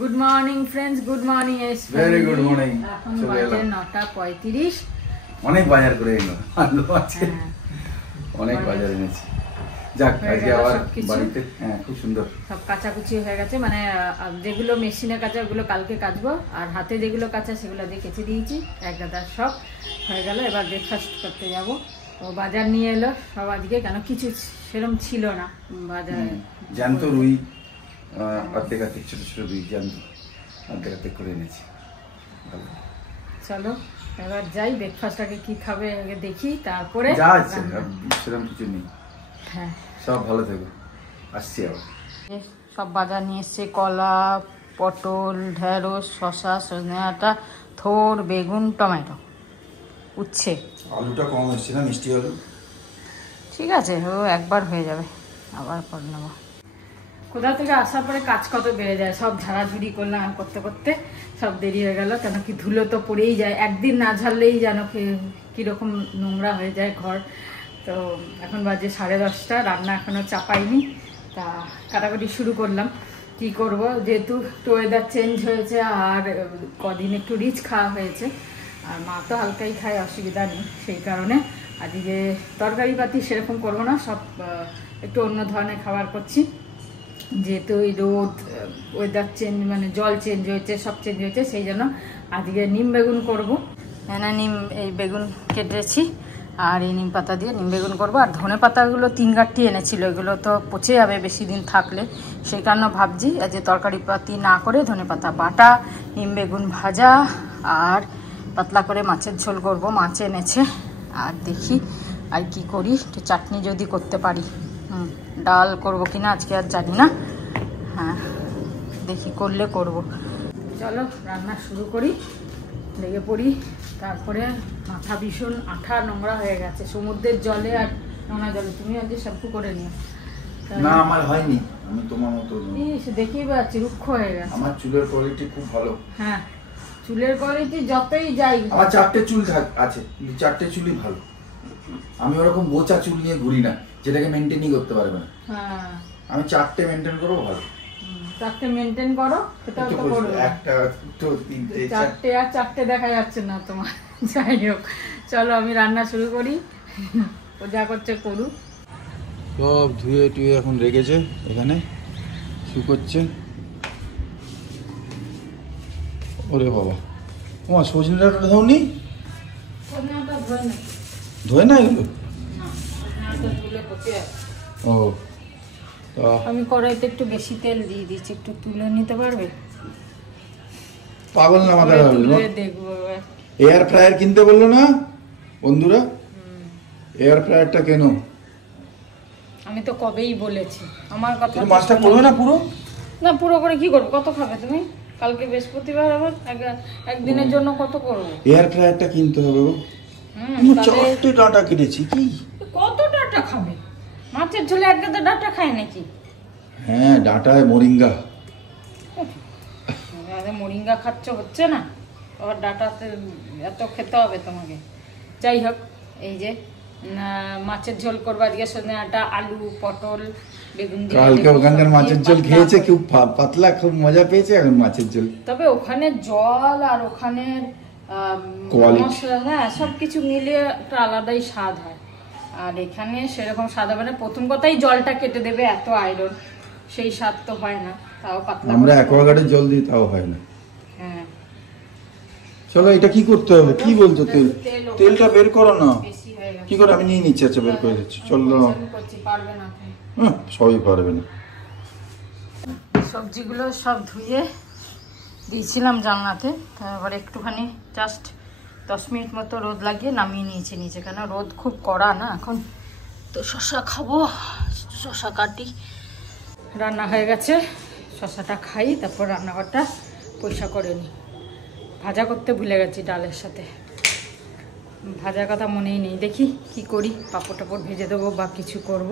Good morning friends, good morning. Very good morning. এখন বাজে 9:35। অনেক বাজার করে এলো, অনেক বাজার এনেছি। যাক, আজকে আবার বাড়িতে খুব সুন্দর সব কাচাকুচি হয়ে গেছে, মানে যেগুলো মেশিনে কাচা ওগুলো কালকে কাচবো, আর হাতে যেগুলো কাচা সেগুলো দিয়ে কেচে দিয়েছি। এক গাদা সব হয়ে গেল। এবার ব্রেকফাস্ট করতে যাব। তো বাজার নিয়ে এলো সব আজকে, কেন কিছু সেরকম ছিল না বাজারে। জ্যান্ত রুই, অর্ধেক অর্ধেক ছোট ছোট রুই জ্যান্ত অর্ধেক অর্ধেক করে এনেছি। চলো এবার যাই, ব্রেকফাস্টটাকে কি খাবে আগে দেখি, তারপরে যা আছে সেরকম কিছু নেই। হ্যাঁ, সব ভালো থেকো, আসছি আবার। সব বাজার নিয়ে এসছে, কলা, পটল, ঢেঁড়স, শসা, সজনে ডাঁটা, থোড়, বেগুন, টমেটো, উচ্ছে। আলুটা কম এসছে না, মিষ্টি আলু। ঠিক আছে, ও একবার হয়ে যাবে, আবার করে নেবো। কোথা থেকে আসার পরে কাজ কত বেড়ে যায়, সব ঝাড়াঝুড়ি করলাম, করতে করতে সব দেরি হয়ে গেল। কেন কি ধুলো তো পড়েই যায়, একদিন না ঝাড়লেই যেন কিরকম নোংরা হয়ে যায় ঘর। তো এখন বাজে 10:30, রান্না এখনো চাপাইনি। তা কাটাকুটি শুরু করলাম। কি করব, যেহেতু ওয়েদার চেঞ্জ হয়েছে আর কদিন একটু রিচ খাওয়া হয়েছে, আর মা তো হালকাই খায়, অসুবিধা নেই। সেই কারণে আজকে তরকারি পাতি সেরকম করবো না, সব একটু অন্য ধরনের খাবার করছি। যেহেতু এই রোদ, ওয়েদার চেঞ্জ, মানে জল চেঞ্জ হয়েছে, সব চেঞ্জ হয়েছে, সেই জন্য আজকে নিম বেগুন করবো। হ্যাঁ, নিম এই বেগুন কেটেছি, আর এই নিম পাতা দিয়ে নিম বেগুন করবো। আর ধনে পাতাগুলো 3 গাঁটটি এনেছিল, এগুলো তো পচে যাবে বেশি দিন থাকলে, সেই কারণে ভাবছি যে তরকারি পাতি না করে ধনে পাতা বাটা, নিম বেগুন ভাজা, আর পাতলা করে মাছের ঝোল করব। মাছ এনেছে, আর দেখি আর কি করি, একটু চাটনি যদি করতে পারি। ডাল করবো কিনা আজকে আর জানি না। হ্যাঁ, দেখি করলে করব। চলো রান্না শুরু করি, লেগে পড়ি। তারপরে মাথা ভীষণ আঠা নোংরা হয়ে গেছে সমুদ্রের জলে আর নোনা জলে। তুমি আজকে শ্যাম্পু করে নিও। না, আমার হয়নি, আমি তোমার মতো দেখেই পাচ্ছি রুক্ষ হয়ে গেছে। আমার চুলের কোয়ালিটি খুব ভালো। হ্যাঁ, চুলের কোয়ালিটি যতই যাই, আমার 4টে চুল আছে, 4টে চুলই ভালো। আমি ওরকম বোচা চুল নিয়ে ঘুরি না, যেটাকে মেনটেনই করতে পারবে না। হ্যাঁ, আমি 4টে মেনটেন করবো, ভালো। 4টে মেনটেন করো, সেটাও তো করো। একটা, দুটো, তিনটে, 4টে আর 4টে দেখা যাচ্ছে না তোমার। যাই হোক, চলো আমি রান্না শুরু করি। ও যা করছে করুক। সব ধুয়ে টুয়ে এখন রেখেছে, এখানে শুকোচ্ছে। ওরে বাবা, তোমার সজনে ডাঁটা ধোনি? ধোয় না এগুলো? ও, আমি কড়াইতে একটু বেশি তেল দিয়ে দিচ্ছি, একটু তুলে নিতে পারবে? পাগল না মাথা? দেখবো। এয়ার ফ্রায়ার কিনতে বললো না বন্ধুরা? এয়ার ফ্রায়ারটা কেন? আমি তো কবেই বলেছি, আমার কথা। মাছটা করবে না পুরো? না, পুরো করে কি করবো? কত খাবে তুমি? কালকে বৃহস্পতিবার, আবার একদিনের জন্য কত করবো? এয়ার ফ্রায়ারটা কিনতে হবে গো। 4টে ডাঁটা কেটেছি, কি কত ডাঁটা খাবে? মাছের ঝোলে এক গাদা ডাঁটা খায় নাকি? হ্যাঁ, ডাঁটায় মোরিঙ্গা। মোরিঙ্গা খাচ্ছ, হচ্ছে না? আবার ডাঁটাতে এত খেতে হবে তোমাকে? যাই হোক, এই যে মাছের ঝোল করবো আজকে। সজনে ডাঁটা, আলু, পটল, বেগুন দিয়ে। কালকে ওখানকার মাছের ঝোল খেয়েছে, খুব পাতলা, খুব মজা পেয়েছে এখন মাছের ঝোল। তবে ওখানে জল আর ওখানের মশলা, হ্যাঁ, সবকিছু মিলিয়ে একটা আলাদাই স্বাদ হয়। আর এখানে সেরকম স্বাদ হবে না। প্রথম কথাই জলটা কেটে দেবে, এত আয়রন, সেই স্বাদ তো হয় না। তাও পাতলা, আমরা অ্যাকোয়াগার্ডে জল দিই, তাও হয় না। হ্যাঁ, চলো, এটা কি করতে হবে? কি বলছো? তেলটা বের করো না। কি করে? আমি নিয়ে নিচ্ছি। আচ্ছা, বের করে দিচ্ছি। চলো, পারবে না? সবই পারবে না। সবজিগুলো সব ধুয়ে দিয়েছিলাম জানলাতে, তারপর একটুখানি জাস্ট 10 মিনিট মতো রোদ লাগিয়ে নামিয়ে নিয়েছি নিচে, কেন রোদ খুব কড়া না এখন। তো শসা খাবো, শসা কাটি। রান্না হয়ে গেছে, শসাটা খাই, তারপর রান্নাঘরটা পরিষ্কার করে নিই। ভাজা করতে ভুলে গেছি ডালের সাথে, ভাজার কথা মনেই নেই। দেখি কি করি, পাঁপড় টাপড় ভেজে দেবো বা কিছু করব,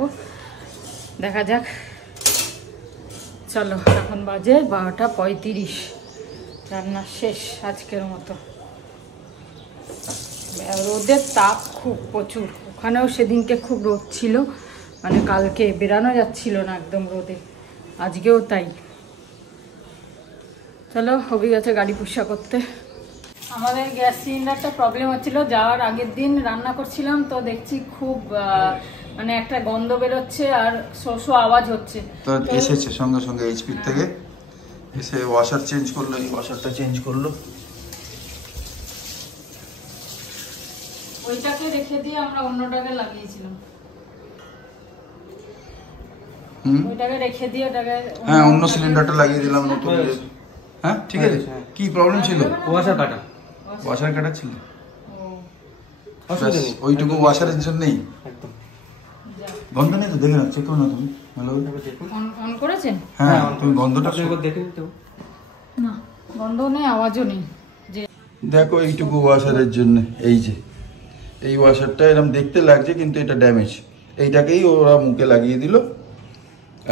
দেখা যাক। চলো, এখন বাজে 12:35, রান্না শেষ আজকের মতো। রোদের তাপ খুব প্রচুর, ওখানেও সেদিনকে খুব রোদ ছিল, মানে কালকে বেরানো যাচ্ছিল না একদম রোদে, আজকেও তাই। চলো হবি গেছে গাড়ি পরিষ্কার করতে। আমাদের গ্যাস সিলিন্ডারটা প্রবলেম হচ্ছিল, যাওয়ার আগের দিন রান্না করছিলাম তো দেখছি খুব মানে একটা গন্ধ বেরোচ্ছে আর শো আওয়াজ হচ্ছে। তো এসেছে সঙ্গে সঙ্গে এইচপি থেকে এসে ওয়াশার চেঞ্জ করলো, এই ওয়াশারটা চেঞ্জ করলো। ওইটাকে রেখে দিয়ে আমরা অন্যটাকে লাগিয়েছিলাম। ওইটাকে রেখে দিয়ে ওটাকে হ্যাঁ অন্য সিলিন্ডারটা লাগিয়ে দিলাম নতুন। হ্যাঁ ঠিক আছে। কি প্রবলেম ছিল? ওয়াশার কাটা। ওয়াশার কাটা ছিল, ওইটুকু ওয়াশারের জন্যই। একদম গন্ধ নেই তো? দেখে না, চেক করো না তুমি। হ্যালো, অন করেছেন? হ্যাঁ তুমি গন্ধটা দেখে নিতে। না গন্ধ নেই, আওয়াজও নেই। যে দেখো এইটুকু ওয়াশারের জন্য, এই যে এই ওয়াশারটা এরকম দেখতে লাগছে কিন্তু এটা ড্যামেজ। এইটাকেই ওরা মুখে লাগিয়ে দিল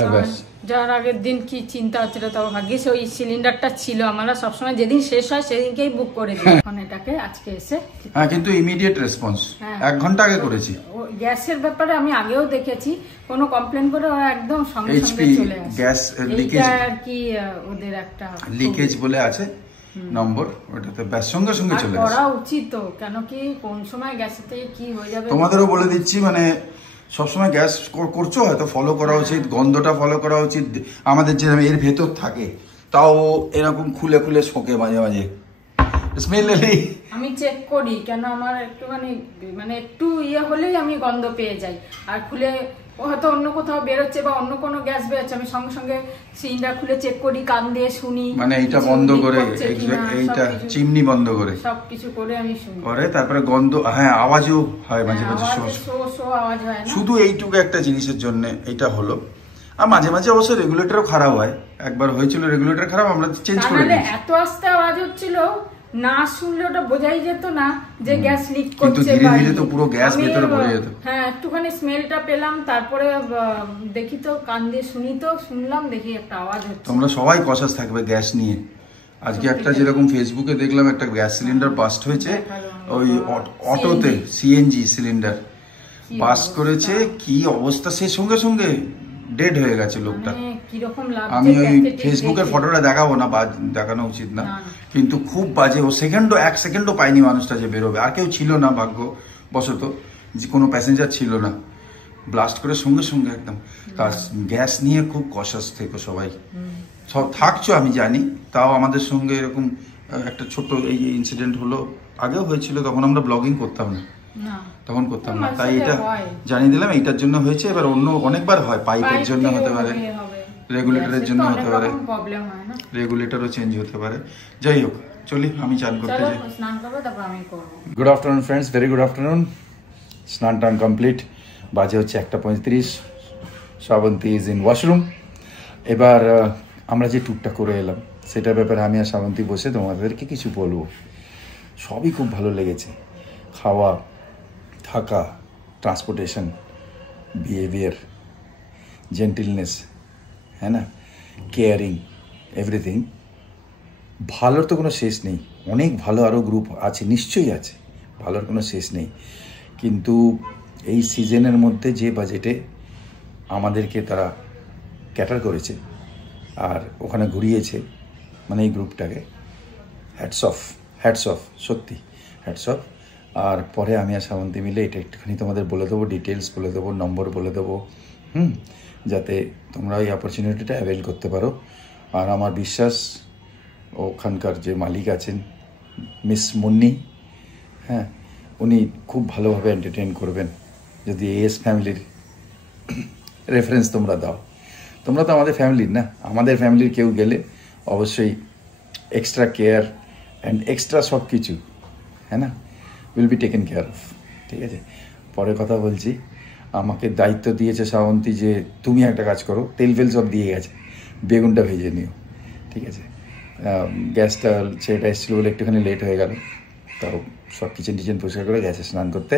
আর ব্যাস। যার আগের দিন কি চিন্তা হচ্ছিল, তাও ভাগ্যিস ওই সিলিন্ডারটা ছিল। আমরা সবসময় যেদিন শেষ হয় সেদিনকেই বুক করে দিই। এখন এটাকে আজকে এসে হ্যাঁ কিন্তু ইমিডিয়েট রেসপন্স, 1 ঘন্টা আগে করেছি। গ্যাসের ব্যাপারে আমি আগেও দেখেছি, কোনো কমপ্লেন করে ওরা একদম সঙ্গে সঙ্গে চলে আসে। গ্যাস লিকেজ আর কি ওদের একটা লিকেজ বলে আছে নম্বর, ওটাতে ব্যাস সঙ্গে সঙ্গে চলে আসে। করা উচিত তো, কেন কি কোন সময় গ্যাসের থেকে কি হয়ে যাবে। তোমাদেরও বলে দিচ্ছি, মানে সবসময় গ্যাস করছো হয়তো ফলো করা উচিত, গন্ধটা ফলো করা উচিত। আমাদের যে এর ভেতর থাকে তাও এরকম খুলে খুলে শোকে মাঝে মাঝে স্মেল এলেই। আমি চেক করি, কেন আমার একটুখানি মানে একটু ইয়ে হলেই আমি গন্ধ পেয়ে যাই। আর খুলে হয়তো অন্য কোথাও বেরোচ্ছে বা অন্য কোনো গ্যাস বেরোচ্ছে, আমি সঙ্গে সঙ্গে সিলিন্ডার খুলে চেক করি, কান দিয়ে শুনি। মানে এইটা বন্ধ করে, এইটা চিমনি বন্ধ করে সবকিছু করে আমি শুনি করে, তারপরে গন্ধ, হ্যাঁ আওয়াজও হয় মাঝে মাঝে, আওয়াজ হয় না। শুধু এইটুকু একটা জিনিসের জন্য এটা হলো। আর মাঝে মাঝে অবশ্য রেগুলেটরও খারাপ হয়। একবার হয়েছিল রেগুলেটর খারাপ, আমরা চেঞ্জ করে দিয়েছি। এত আস্তে আওয়াজ হচ্ছিল, না শুনলে ওটা বোঝাই যেত না যে গ্যাস লিক করছে। কিন্তু ধীরে ধীরে তো পুরো গ্যাস ভেতরে ভরে যেত। হ্যাঁ একটুখানি স্মেলটা পেলাম, তারপরে দেখি তো কান দিয়ে শুনি, তো শুনলাম দেখি একটা আওয়াজ হচ্ছে। তোমরা সবাই কশাস থাকবে গ্যাস নিয়ে। আজকে একটা যেরকম ফেসবুকে দেখলাম একটা গ্যাস সিলিন্ডার বাস্ট হয়েছে, ওই অটোতে সিএনজি সিলিন্ডার বাস্ট করেছে। কি অবস্থা, সে সঙ্গে সঙ্গে ডেড হয়ে গেছে লোকটা। আমি ওই ফেসবুকের ফটোটা দেখাবো না, দেখানো উচিত না, কিন্তু খুব বাজে। ও 1 সেকেন্ডও পায়নি মানুষটা যে বেরোবে। আর কেউ ছিল না ভাগ্যবশত, যে কোনো প্যাসেঞ্জার ছিল না। ব্লাস্ট করে সঙ্গে সঙ্গে একদম। তার গ্যাস নিয়ে খুব কশাস থেকো সবাই। সব থাকছো আমি জানি, তাও আমাদের সঙ্গে এরকম একটা ছোট এই ইনসিডেন্ট হলো। আগেও হয়েছিল, তখন আমরা ব্লগিং করতাম না, তখন করতাম না, তাই এটা জানিয়ে দিলাম। এইটার জন্য হয়েছে। এবার অন্য অনেকবার হয়, পাইপের জন্য হতে পারে, রেগুলেটরের জন্য হতে পারে, রেগুলেটরও চেঞ্জ হতে পারে। যাই হোক, চলি আমি চান করতে যাই। Good afternoon friends, very good afternoon. স্নান টান কমপ্লিট, বাজে হচ্ছে 1:35। Srabanti is in washroom. এবার আমরা যে ট্যুরটা করে এলাম সেটার ব্যাপারে আমি আর শ্রাবন্তী বসে তোমাদেরকে কিছু বলবো। সবই খুব ভালো লেগেছে, খাওয়া, থাকা, ট্রান্সপোর্টেশন, বিহেভিয়ার, জেন্টিলনেস, হ্যাঁ না, কেয়ারিং, এভরিথিং। ভালোর তো কোনো শেষ নেই। অনেক ভালো আরও গ্রুপ আছে, নিশ্চয়ই আছে, ভালোর কোনো শেষ নেই। কিন্তু এই সিজনের মধ্যে যে বাজেটে আমাদেরকে তারা ক্যাটার করেছে আর ওখানে ঘুরিয়েছে, মানে এই গ্রুপটাকে হ্যাটস অফ, সত্যি হ্যাটস অফ। আর পরে আমি আর শ্রাবন্তী মিলে এটা একটুখানি তোমাদের বলে দেবো, ডিটেলস বলে দেবো, নম্বর বলে দেবো, যাতে তোমরা এই অপরচুনিটিটা অ্যাভেল করতে পারো। আর আমার বিশ্বাস ওখানকার যে মালিক আছেন মিস মুন্নি, হ্যাঁ, উনি খুব ভালোভাবে এন্টারটেইন করবেন। যদি এস ফ্যামিলির রেফারেন্স তোমরা দাও, তোমরা তো আমাদের ফ্যামিলির না, আমাদের ফ্যামিলির কেউ গেলে অবশ্যই এক্সট্রা কেয়ার অ্যান্ড এক্সট্রা সব কিছু, হ্যাঁ না, will be taken care of. ঠিক আছে, পরে কথা বলছি। আমাকে দায়িত্ব দিয়েছে শ্রাবন্তী যে তুমি একটা কাজ করো, তেল ফেল সব দিয়ে গেছে, বেগুনটা ভেজে নিও। ঠিক আছে, গ্যাসটা সেটা এসেছিলো বলে একটুখানি লেট হয়ে গেল, তাও সব কিচেন টিচেন পরিষ্কার করে গ্যাসে স্নান করতে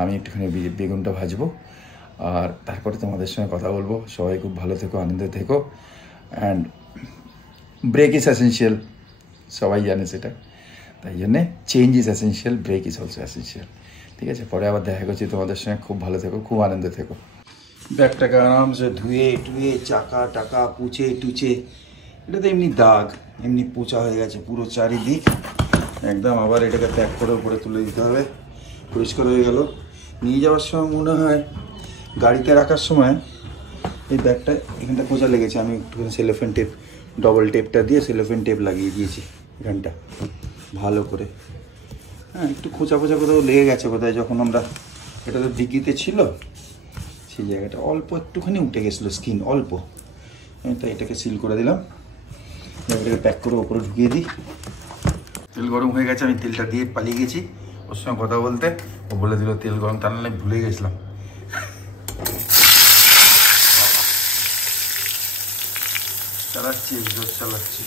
আমি একটুখানি বেগুনটা ভাজবো। আর তারপরে তোমাদের সঙ্গে কথা বলবো। সবাই খুব ভালো থেকো, আনন্দে থেকো। অ্যান্ড ব্রেক ইজ অ্যাসেনশিয়াল, সবাই জানে সেটা, তাই জন্যে change is essential, break is also essential. ঠিক আছে, পরে আবার দেখা করছি তোমাদের সঙ্গে। খুব ভালো থেকো, খুব আনন্দে থেকো। ব্যাগটাকে আরামসে ধুয়ে টুয়ে চাকা টাকা পুছে টুচে এটা তো এমনি দাগ, এমনি পোচা হয়ে গেছে পুরো চারিদিক একদম। আবার এটাকে প্যাক করে উপরে তুলে দিতে হবে। পরিষ্কার হয়ে গেল। নিয়ে যাওয়ার সময় মনে হয় গাড়িতে রাখার সময় এই ব্যাগটা এখানটা খোঁচা লেগেছে, আমি একটুখানি সেলোফেন টেপ, ডবল টেপটা দিয়ে সেলোফেন টেপ লাগিয়ে দিয়েছি এখানটা ভালো করে। হ্যাঁ, একটু খোঁচা খোঁচা কোথাও লেগে গেছে বোধহয়, যখন আমরা এটা তো ডিগ্গিতে ছিল সেই জায়গাটা অল্প একটুখানি উঠে গেছিলো স্কিন অল্প, তাই এটাকে সিল করে দিলাম। এটাকে প্যাক করে ওপরে ঢুকিয়ে দিই। তেল গরম হয়ে গেছে, আমি তেলটা দিয়ে পালিয়ে গেছি ওর সঙ্গে কথা বলতে। ও বলে দিল তেল গরম, তা নাহলে ভুলে গেছিলাম। চালাচ্ছি, জোর চালাচ্ছি।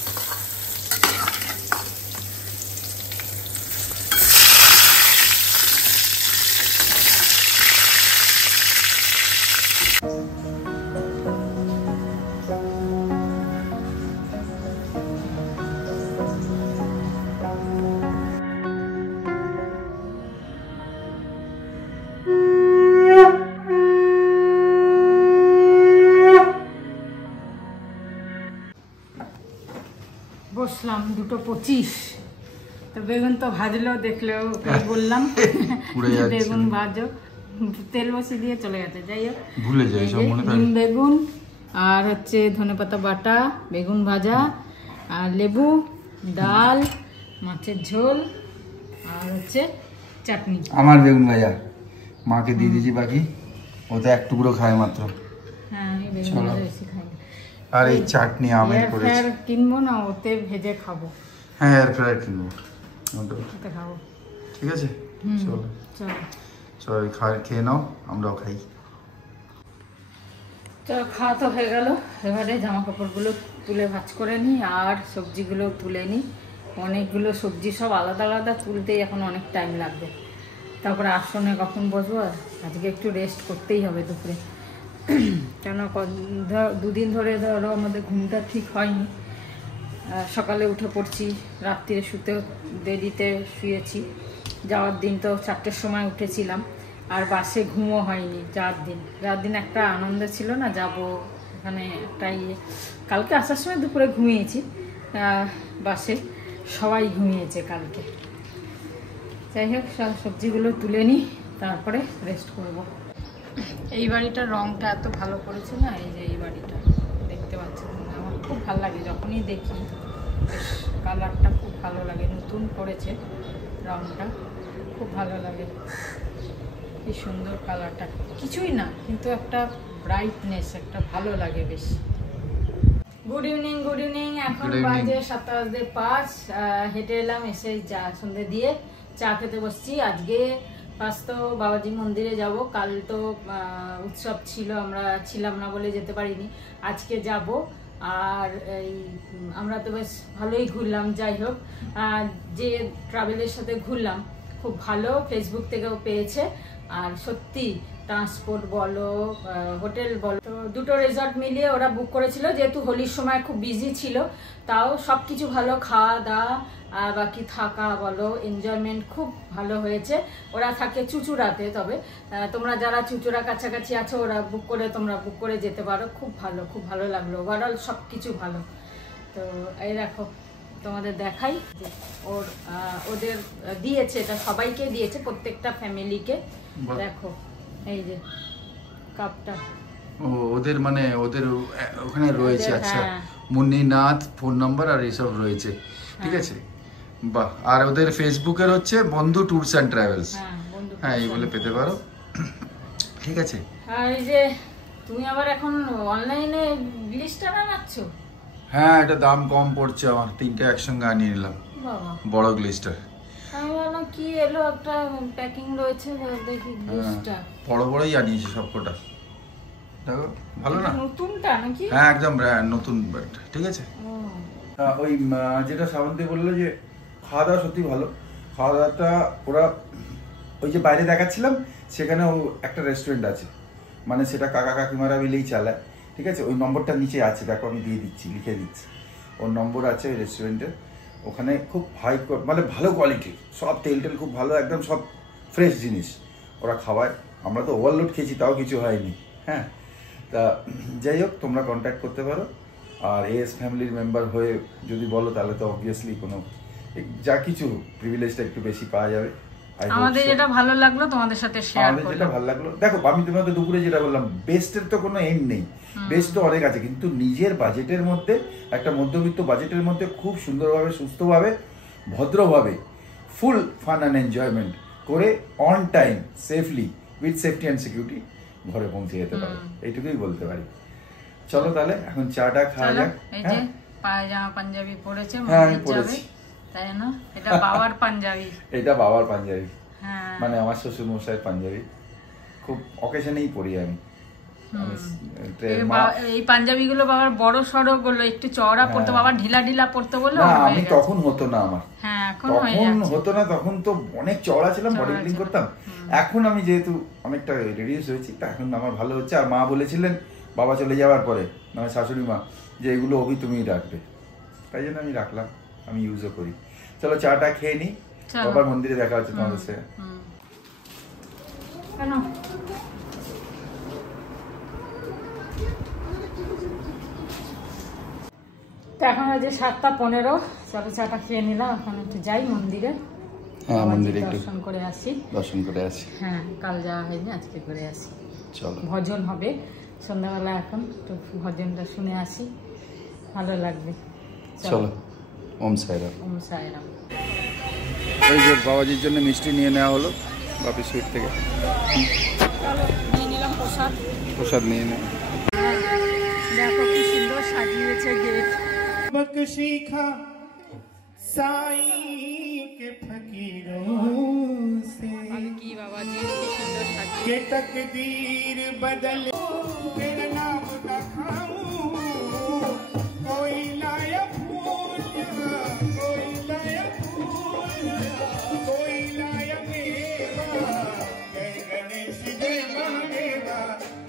বসলাম 2:25। তো বেগুন তো ভাজলো, দেখলেও বললাম বেগুন ভাজো, তেল বসিয়ে দিয়ে চলে গেছে। যাই হোক, ভুলে যাই সব মনে থাকে। ডিম বেগুন আর হচ্ছে ধনেপাতা বাটা, বেগুন ভাজা আর লেবু, ডাল, মাছের ঝোল আর হচ্ছে চাটনি। আমার বেগুন ভাজা মাকে দিয়ে দিয়েছি, বাকি ও তো এক টুকরো খায় মাত্র। হ্যাঁ, আমি বেগুন ভাজা বেশি খাই। আর এই চাটনি আমের করেছি। কিনবো না, ওতে ভেজে খাবো। হ্যাঁ, এয়ার ফ্রায়ার কিনবো, ওতে খাবো। ঠিক আছে, চলো চলো চলো খেয়ে নাও, আমরাও খাই। তো খাওয়া তো হয়ে গেল। এবারে জামা কাপড়গুলো তুলে ভাঁজ করে নিই আর সবজিগুলো তুলে নিই। অনেকগুলো সবজি সব আলাদা আলাদা তুলতেই এখন অনেক টাইম লাগবে। তারপরে আসনে কখন বসবো, আজকে একটু রেস্ট করতেই হবে দুপুরে। কেন দুদিন ধরে ধরো আমাদের ঘুমটা ঠিক হয়নি। সকালে উঠে পড়ছি, রাত্রিরে শুতেও দেরিতে শুয়েছি। যাওয়ার দিন তো 4টের সময় উঠেছিলাম, আর বাসে ঘুমও হয়নি। যাওয়ার দিন একটা আনন্দ ছিল না, যাব এখানে একটা কালকে আসার সময় দুপুরে ঘুমিয়েছি বাসে, সবাই ঘুমিয়েছে কালকে। যাই হোক, সবজিগুলো তুলে নিই, তারপরে রেস্ট করব। এই বাড়িটার রংটা এত ভালো করেছে না, এই যে এই বাড়িটা দেখতে পাচ্ছেন, আমার খুব ভালো লাগে যখনই দেখি। বেশ কালারটা খুব ভালো লাগে, নতুন করেছে রংটা, খুব ভালো লাগে। কি সুন্দর কালারটা, কিছুই না কিন্তু একটা ব্রাইটনেস, একটা ভালো লাগে বেশ। Good evening, good evening. এখন বাজে 7:05। হেঁটে এলাম, এসে সন্ধ্যে দিয়ে চা খেতে বসছি। আজকে ফার্স্ট তো বাবাজি মন্দিরে যাব, কাল তো উৎসব ছিল, আমরা ছিলাম না বলে যেতে পারিনি। আজকে যাব। আর এই আমরা তো বেশ ভালোই ঘুরলাম। যাই হোক, যে ট্রাভেলের সাথে ঘুরলাম খুব ভালো, ফেসবুক থেকেও পেয়েছে। আর সত্যি ট্রান্সপোর্ট বলো, হোটেল বলো, তো দুটো রিসর্ট মিলিয়ে ওরা বুক করেছিল। যেহেতু হোলির সময় খুব বিজি ছিল, তাও সব কিছু ভালো, খাওয়া দাওয়া বাকি থাকা বলো, এনজয়মেন্ট খুব ভালো হয়েছে। ওরা থাকে চুচুড়াতে, তবে তোমরা যারা চুচুড়া কাছাকাছি আছো তোমরা বুক করে যেতে পারো। খুব ভালো, খুব ভালো লাগলো, ওভারঅল সব কিছু ভালো। তো এই দেখো, তোমাদের দেখাই যে ওদের দিয়েছে, এটা সবাইকে দিয়েছে, প্রত্যেকটা ফ্যামিলিকে। দেখো এই যে কাপটা, ওদের মানে ওদের ওখানে রয়েছে। আচ্ছা, মুন্নিনাথ ফোন নাম্বার আর এইসব রয়েছে, ঠিক আছে, বাহ। আর ওদের ফেসবুকের হচ্ছে বন্ধু ট্যুরস অ্যান্ড ট্রাভেলস, হ্যাঁ এই বলে পেতে পারো, ঠিক আছে। আর এই যে তুমি আবার এখন অনলাইনে লিস্টটা বানাচ্ছ? হ্যাঁ, এটা দাম কম পড়ছে আমার, 3টে একসঙ্গে আনিয়ে নিলাম, বড় গ্লিস্টার। আমি বললাম কি এলো, একটা প্যাকিং রয়েছে, দেখি গ্লিস্টার বড় বড়ই আনিয়েছি সবকটা। দেখো ভালো না, নতুনটা নাকি? হ্যাঁ একদম নতুন, ঠিক আছে। ওই যেটা শ্রাবন্তী বললো যে খাওয়া দাওয়া সত্যি ভালো। খাওয়া দাওয়াটা ওরা ওই যে বাইরে দেখাচ্ছিলাম, সেখানে একটা রেস্টুরেন্ট আছে, মানে সেটা কাকা কাকিমারা মিলেই চালায়, ঠিক আছে। ওই নম্বরটা নিচে আছে, দেখো আমি দিয়ে দিচ্ছি, লিখে দিচ্ছি। ওর নম্বর আছে ওই রেস্টুরেন্টের, ওখানে খুব হাই মানে ভালো কোয়ালিটির সব তেল খুব ভালো, একদম সব ফ্রেশ জিনিস ওরা খাওয়ায়। আমরা তো ওভারলোড খেয়েছি, তাও কিছু হয়নি। হ্যাঁ, তা যাই হোক, তোমরা কন্ট্যাক্ট করতে পারো। আর এএস ফ্যামিলির মেম্বার হয়ে যদি বলো তাহলে তো অবভিয়াসলি কোনো যা কিছু প্রিভিলেজটা একটু বেশি পাওয়া যাবে। আমাদের যেটা ভালো লাগলো তোমাদের সাথে শেয়ার করলাম। আমাদের যেটা ভালো লাগলো, দেখো আমি তোমাকে দুপুরে যেটা বললাম, বেস্টের তো কোনো এন্ড নেই, বেস্ট তো অনেক আছে, কিন্তু নিজের বাজেটের মধ্যে, একটা মধ্যবিত্ত বাজেটের মধ্যে খুব সুন্দরভাবে, সুস্থভাবে, ভদ্রভাবে, ফুল ফান অ্যান্ড এনজয়মেন্ট করে on time safely with safety and security ঘরে পৌঁছে যেতে পারে, এইটুকুই বলতে পারি। চলো তাহলে এখন চাটা খাওয়া যাক। এই যে পায়জামা পাঞ্জাবি পরেছে, হ্যাঁ মন্দির যাবে, তাই না? এটা বাবার পাঞ্জাবি। এটা বাবার পাঞ্জাবি, হ্যাঁ মানে আমার শ্বশুর মশাইয়ের পাঞ্জাবি, খুব অকেশনেই পরি আমি। এই পাঞ্জাবি গুলো বাবার বড় সড়ো গুলো একটু চওড়া পড়তো, বাবা ঢিলা ঢিলা পড়তো বলে আমি তখন হতো না আমার, হ্যাঁ এখন হতো না, তখন তো অনেক চওড়া ছিলাম, বডি বিল্ডিং করতাম। এখন আমি যেহেতু অনেকটা রিডিউস হয়েছি, এখন আমার ভালো হচ্ছে। আর মা বলেছিলেন বাবা চলে যাওয়ার পরে, মানে শাশুড়ি মা, যে এগুলো অভি তুমিই রাখবে, তাই জন্য আমি রাখলাম, আমি ইউজও করি। চলো চাটা খেয়ে নি, বাবার মন্দিরে দেখা হচ্ছে তোমাদের সাথে। তো এখন হচ্ছে 7:15, চলো চাটা খেয়ে নিলাম, এখন একটু যাই মন্দিরে। হ্যাঁ মন্দিরে একটু দর্শন করে আসি। হ্যাঁ কাল যাওয়া হয়নি, আজকে করে আসি। চলো ভজন হবে সন্ধ্যাবেলা, এখন একটু ভজনটা শুনে আসি, ভালো লাগবে। চলো। ওম সাইরাম। ওম সাইরাম। এই যে বাবাজির জন্য মিষ্টি নিয়ে নেওয়া হলো বাপি সুইট থেকে। নিয়ে নিলাম প্রসাদ নিয়ে নেওয়া। দেখো কি সুন্দর সাজিয়েছে গেট। बख्शीखा साई के फकीरों से কি বাবাজি কি সুন্দর সাজিয়ে, के तकदीर बदल तेरे नाम का खाऊं, कोई लाया फूल, कोई लाया फूल, कोई लाया मेवा, जय गणेश जय महादेवा,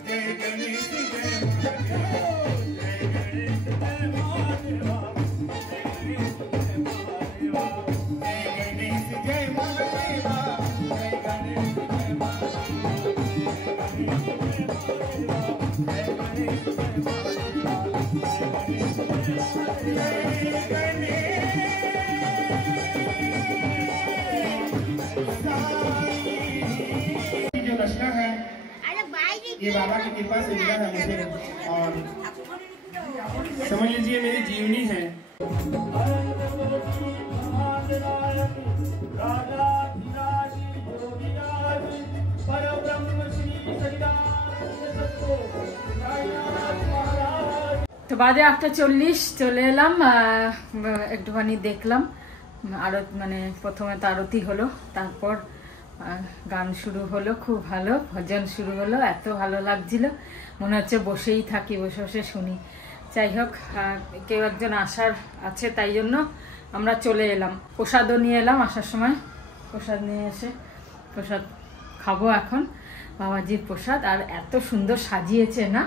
जय गणेश जय महादेवा, जय गणेश जय महादेवा, जय गणेश जय महादेवा, जय गणेश जय जो रचना है ये बाबा की कृपा से मिला है मुझे, और समझ लीजिए मेरी जीवनी है। তো বাজে 8:40, চলে এলাম, একটুখানি দেখলাম মানে প্রথমে তো আরতি হলো, তারপর গান শুরু হলো, খুব ভালো ভজন শুরু হলো, এত ভালো লাগছিল, মনে হচ্ছে বসেই থাকি, বসে বসে শুনি। যাই হোক, কেউ একজন আসার আছে, তাই জন্য আমরা চলে এলাম। প্রসাদও নিয়ে এলাম আসার সময়, প্রসাদ নিয়ে এসে প্রসাদ খাবো এখন, বাবাজির প্রসাদ। আর এত সুন্দর সাজিয়েছে না,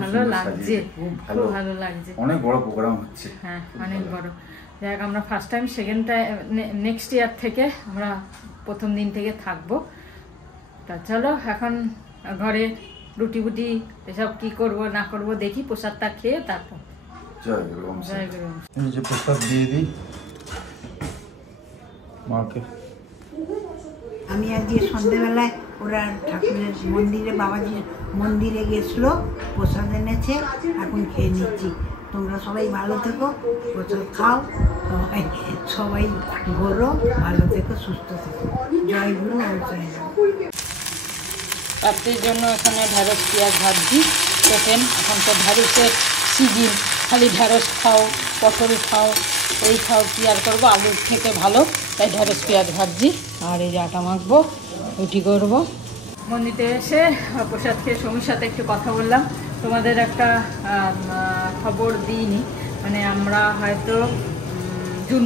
ভালো লাগছে, খুব ভালো লাগছে, অনেক বড় প্রোগ্রাম হচ্ছে। হ্যাঁ অনেক বড়। দেখ আমরা first time, second time next year থেকে আমরা প্রথম দিন থেকে থাকবো। তা চলো এখন ঘরে রুটি বুটি এসব কি করব না করব দেখি, প্রসাদটা খেয়ে তারপর জয় গুরু। জয় গুরু। এই যে প্রসাদ দিয়ে দিই মাকে। আমি আজকে সন্ধ্যেবেলায় ওরা ঠাকুরের মন্দিরে, বাবাজির মন্দিরে গেছিলো, প্রসাদ এনেছে, এখন খেয়ে নিচ্ছি। তোমরা সবাই ভালো থেকো, প্রসাদ খাও, সবাই ঘোরো, ভালো থেকো, সুস্থ থেকো। জয় গুরু। রাত্রির জন্য এখানে ঢ্যাঁড়স পেঁয়াজ ভাজছি, ওপেন এখন তো ঢ্যাঁড়সের সিজন, খালি ঢ্যাঁড়স খাও, পটল খাও, এই খাও, কি আর করবো, আলুর থেকে ভালো, তাই ঢ্যাঁড়স পেঁয়াজ ভাজছি। আর এই যে আটা মাখবো, রুটি করবো। মন্দিরে এসে প্রসাদ খেয়ে সমীর সাথে একটু কথা বললাম। তোমাদের একটা খবর দিইনি, মানে আমরা হয়তো জুন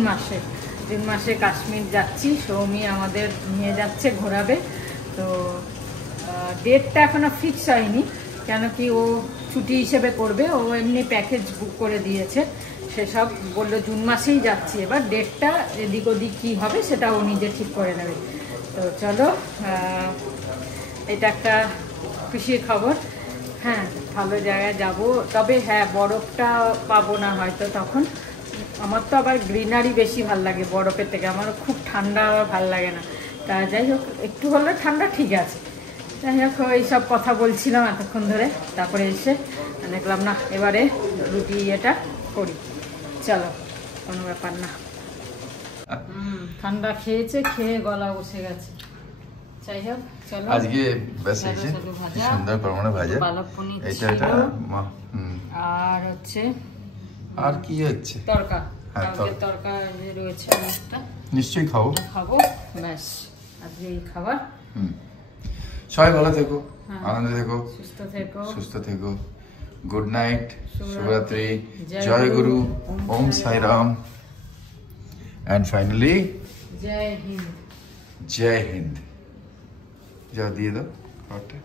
মাসে কাশ্মীর যাচ্ছি, সৌমি আমাদের নিয়ে যাচ্ছে, ঘোরাবে। তো ডেটটা এখনো ফিক্স হয়নি, কেন কি ও ছুটি হিসেবে করবে, ও এমনি প্যাকেজ বুক করে দিয়েছে, সেসব বললো জুন মাসেই যাচ্ছি। এবার ডেটটা এদিক ওদিক কী হবে সেটা ও নিজে ঠিক করে নেবে। তো চলো, এটা একটা খুশির খবর। হ্যাঁ ভালো জায়গায় যাব, তবে হ্যাঁ বরফটা পাবো না হয়তো তখন। আমার তো আবার গ্রিনারি বেশি ভাল লাগে বরফের থেকে, আমার খুব ঠান্ডা আবার ভাল লাগে না। তা যাই হোক, একটু হলে ঠান্ডা ঠিক আছে। যাই হোক, এইসব কথা বলছিলাম এতক্ষণ ধরে, তারপরে এসে দেখলাম না এবারে রুটি এটা করি। চলো, কোনো ব্যাপার না। ঠান্ডা খেয়েছে, খেয়ে গলা বসে গেছে। যাই হোক চলো, আজকে ব্যাস হয়েছে কি সুন্দর পরমাণু ভাজা, পালক পনির এটা এটা আর হচ্ছে আর কি হচ্ছে তরকা, হ্যাঁ, তরকা রয়েছে অনেকটা, নিশ্চয়ই খাবো ব্যাস আজকে এই খাবার। সবাই ভালো থেকো, আনন্দে থেকো, সুস্থ থেকো। গুড নাইট, শুভরাত্রি, জয় গুরু, ওম সাই রাম, এন্ড ফাইনালি জয় হিন্দ। জয় হিন্দ। যা দিয়ে দাও খাবারটা।